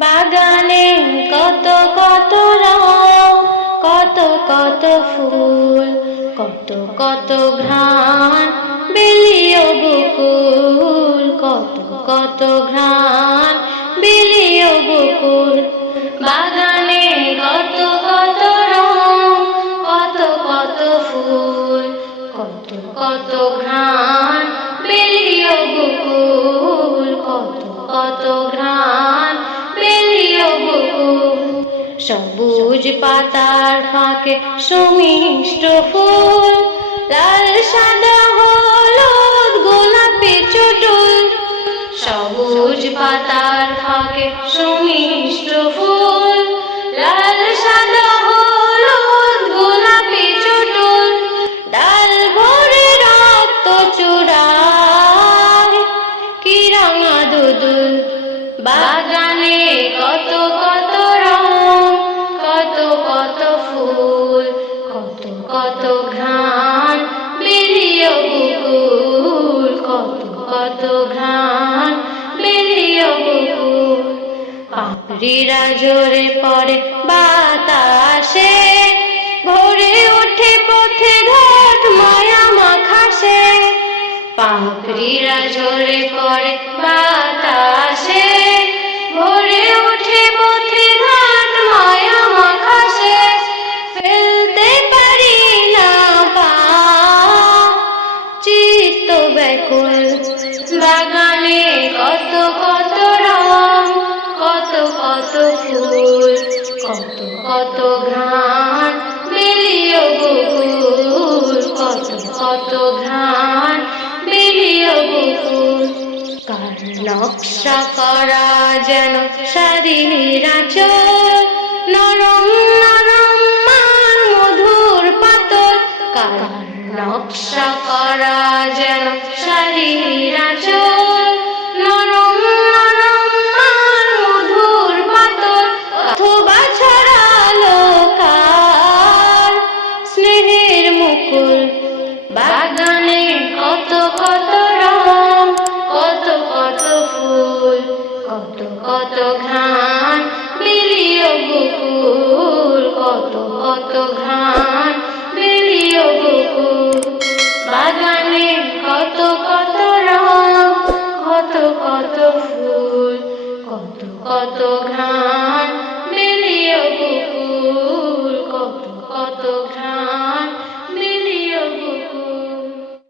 বাগানে কত কত রং, কত কত ফুল, কত কত ঘ্রাণ, বেলিও বকুল, কত কত ঘ্রাণ, বেলিও বকুল। বাগানে কত কত রং, কত কত ফুল, কত কত ঘ্রাণ, বেলিও বকুল, কত কত সবুজ পাতার ফাঁকে সুমিষ্ট ফুল লাল সাদা হলুদ গোলাপি চটুল সবুজ পাতার ফাঁকে সুমিষ্ট কত ঘ্রাণ বেরিয়ে বুকুল পাপড়িরা জোরে পড়ে বাতাসে, ভোরে ওঠে পথে ঘাট মায়া মাখাসে। পাপড়িরা ঝরে পড়ে বাতাসে, ভোরে ওঠে পথে ঘাট মায়া মাখাসে। ফেলতে পারি না পা, চিত্ত ব্যাকুল বাগানে কত কত রং, কত কত ফুল, কত কত ঘ্রাণ বেলিও বকুল, কত কত ঘ্রাণ বেলিও বকুল। কার নকশা করা যেন শারীর আচল নরম নরম মান মধুর পাতল কার নকশা করা যেন শারীর কত ঘ্রাণ মিলিও বুকুর কত কত ঘ্রাণ মিলিও বুকুর বাগানে কত কত রং, কত কত ফুল, কত কত ঘ্রাণ।